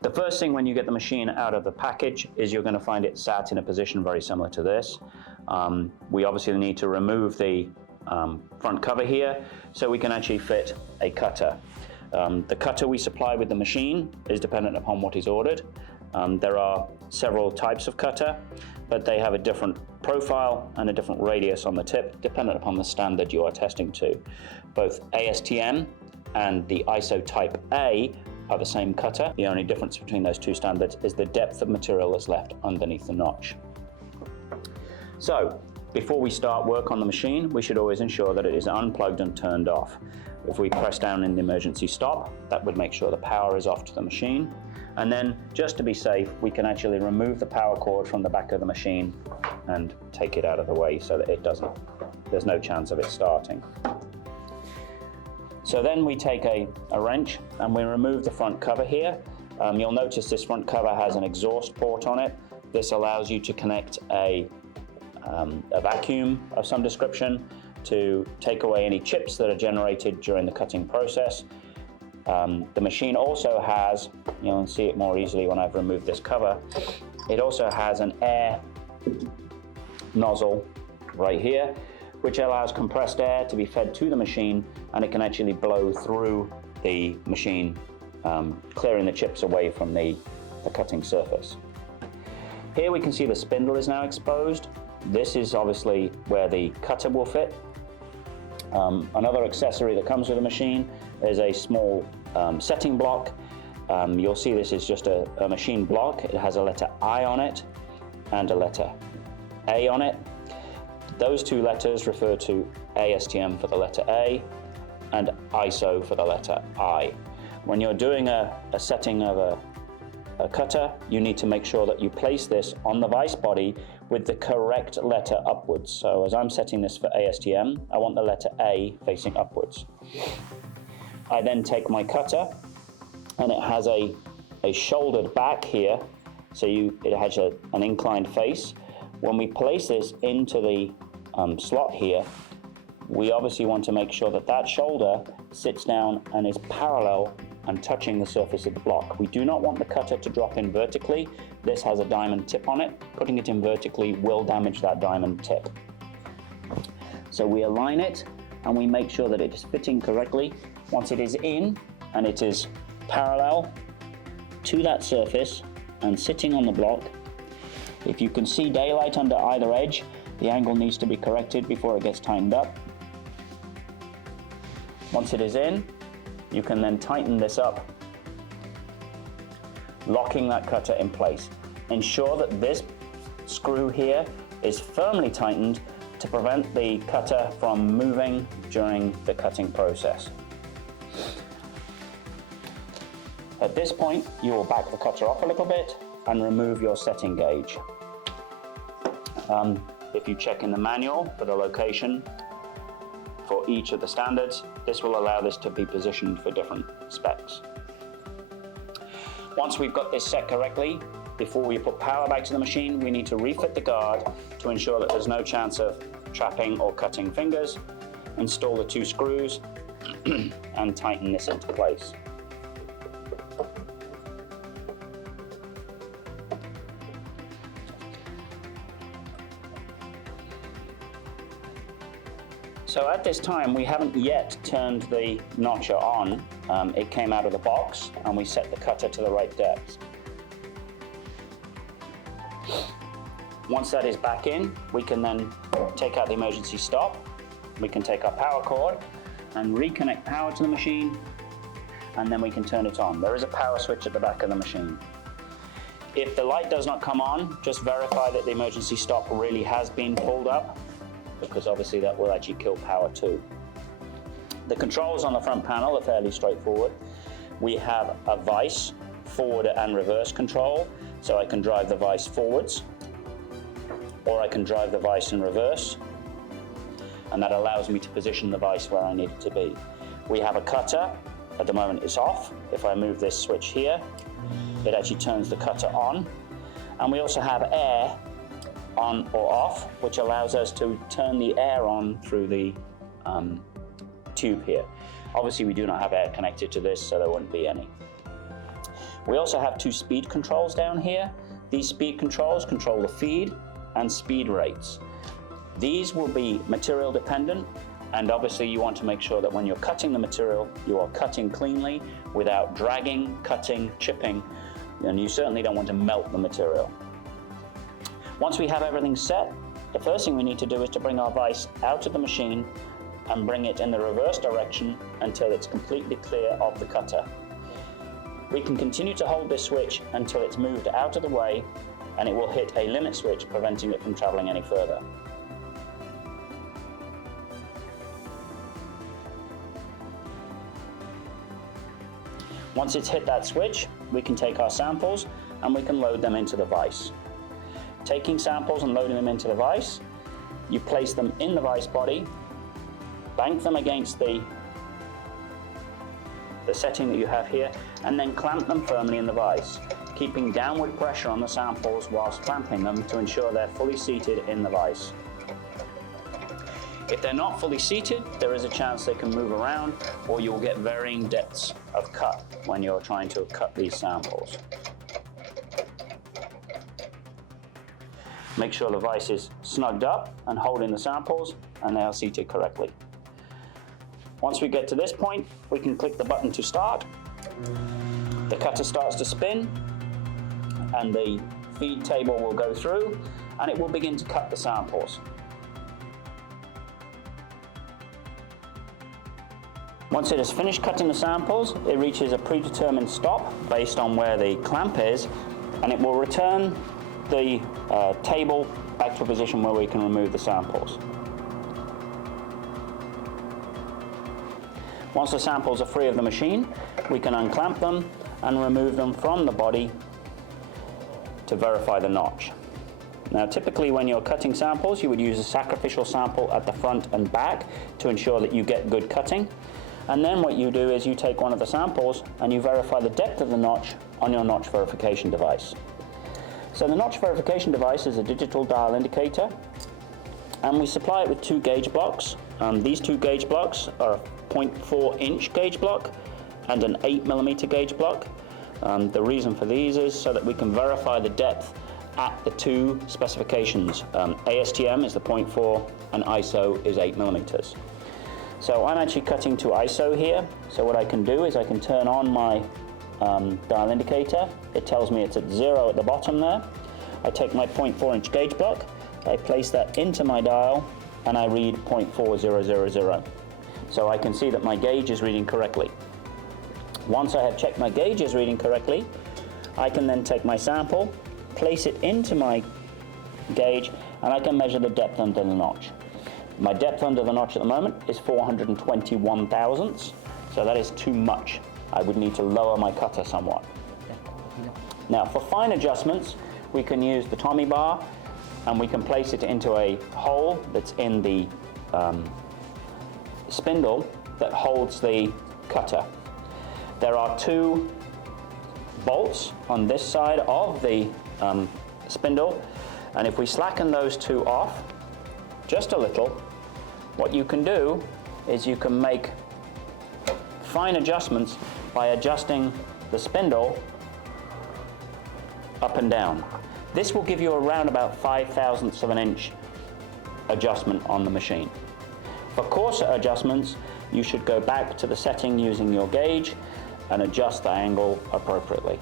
The first thing when you get the machine out of the package is you're going to find it sat in a position very similar to this. We obviously need to remove the front cover here so we can actually fit a cutter. The cutter we supply with the machine is dependent upon what is ordered. There are several types of cutter, but they have a different profile and a different radius on the tip dependent upon the standard you are testing to. Both ASTM and the ISO type A are the same cutter. The only difference between those two standards is the depth of material that's left underneath the notch. So, before we start work on the machine, we should always ensure that it is unplugged and turned off. If we press down in the emergency stop, that would make sure the power is off to the machine. And then, just to be safe, we can actually remove the power cord from the back of the machine and take it out of the way so that there's no chance of it starting. So then we take a wrench and we remove the front cover here. You'll notice this front cover has an exhaust port on it. This allows you to connect a vacuum of some description to take away any chips that are generated during the cutting process. The machine also has, you'll see it more easily when I've removed this cover, it also has an air nozzle right here, which allows compressed air to be fed to the machine, and it can actually blow through the machine, clearing the chips away from the cutting surface. Here we can see the spindle is now exposed. This is obviously where the cutter will fit. Another accessory that comes with the machine is a small setting block. You'll see this is just a machine block. It has a letter I on it and a letter A on it. Those two letters refer to ASTM for the letter A and ISO for the letter I. When you're doing a setting of a cutter, you need to make sure that you place this on the vise body with the correct letter upwards. So as I'm setting this for ASTM, I want the letter A facing upwards. I then take my cutter, and it has a shouldered back here, so it has an inclined face. When we place this into the slot here, we obviously want to make sure that that shoulder sits down and is parallel and touching the surface of the block. We do not want the cutter to drop in vertically. This has a diamond tip on it. Putting it in vertically will damage that diamond tip. So we align it and we make sure that it is fitting correctly. Once it is in and it is parallel to that surface and sitting on the block, if you can see daylight under either edge, the angle needs to be corrected before it gets tightened up. Once it is in, you can then tighten this up, locking that cutter in place. Ensure that this screw here is firmly tightened to prevent the cutter from moving during the cutting process. At this point, you will back the cutter off a little bit and remove your setting gauge. If you check in the manual for the location for each of the standards, this will allow this to be positioned for different specs. Once we've got this set correctly, before we put power back to the machine, we need to refit the guard to ensure that there's no chance of trapping or cutting fingers. Install the two screws and tighten this into place. So at this time, we haven't yet turned the notcher on. It came out of the box and we set the cutter to the right depth. Once that is back in, we can then take out the emergency stop. We can take our power cord and reconnect power to the machine, and then we can turn it on. There is a power switch at the back of the machine. If the light does not come on, just verify that the emergency stop really has been pulled up, because obviously that will actually kill power too. The controls on the front panel are fairly straightforward. We have a vise forward and reverse control, so I can drive the vise forwards, or I can drive the vise in reverse, and that allows me to position the vise where I need it to be. We have a cutter. At the moment it's off. If I move this switch here, it actually turns the cutter on. And we also have air on or off, which allows us to turn the air on through the tube here. Obviously we do not have air connected to this, so there won't be any. We also have two speed controls down here. These speed controls control the feed and speed rates. These will be material dependent, and obviously you want to make sure that when you're cutting the material, you are cutting cleanly without dragging, cutting, chipping, and you certainly don't want to melt the material. Once we have everything set, the first thing we need to do is to bring our vise out of the machine and bring it in the reverse direction until it's completely clear of the cutter. We can continue to hold this switch until it's moved out of the way, and it will hit a limit switch, preventing it from traveling any further. Once it's hit that switch, we can take our samples and we can load them into the vise. Taking samples and loading them into the vise, you place them in the vise body, bank them against the setting that you have here, and then clamp them firmly in the vise, keeping downward pressure on the samples whilst clamping them to ensure they're fully seated in the vise. If they're not fully seated, there is a chance they can move around, or you'll get varying depths of cut when you're trying to cut these samples. Make sure the vise is snugged up and holding the samples, and they are seated correctly. Once we get to this point, we can click the button to start. The cutter starts to spin, and the feed table will go through, and it will begin to cut the samples. Once it has finished cutting the samples, it reaches a predetermined stop based on where the clamp is, and it will return the table back to a position where we can remove the samples. Once the samples are free of the machine, we can unclamp them and remove them from the body to verify the notch. Now, typically when you're cutting samples, you would use a sacrificial sample at the front and back to ensure that you get good cutting. And then what you do is you take one of the samples and you verify the depth of the notch on your notch verification device. So the notch verification device is a digital dial indicator, and we supply it with two gauge blocks. These two gauge blocks are a 0.4 inch gauge block and an 8mm gauge block. The reason for these is so that we can verify the depth at the two specifications. ASTM is the 0.4 and ISO is 8mm. So I'm actually cutting to ISO here. So what I can do is I can turn on my dial indicator. It tells me it's at 0 at the bottom there. I take my 0.4 inch gauge block, I place that into my dial, and I read 0.4000. So I can see that my gauge is reading correctly. Once I have checked my gauge is reading correctly, I can then take my sample, place it into my gauge, and I can measure the depth under the notch. My depth under the notch at the moment is 421 thousandths, so that is too much. I would need to lower my cutter somewhat. Now, for fine adjustments, we can use the Tommy bar, and we can place it into a hole that's in the spindle that holds the cutter. There are two bolts on this side of the spindle, and if we slacken those two off just a little, what you can do is you can make fine adjustments by adjusting the spindle up and down. This will give you around about 5/1000ths of an inch adjustment on the machine. For coarser adjustments, you should go back to the setting using your gauge and adjust the angle appropriately.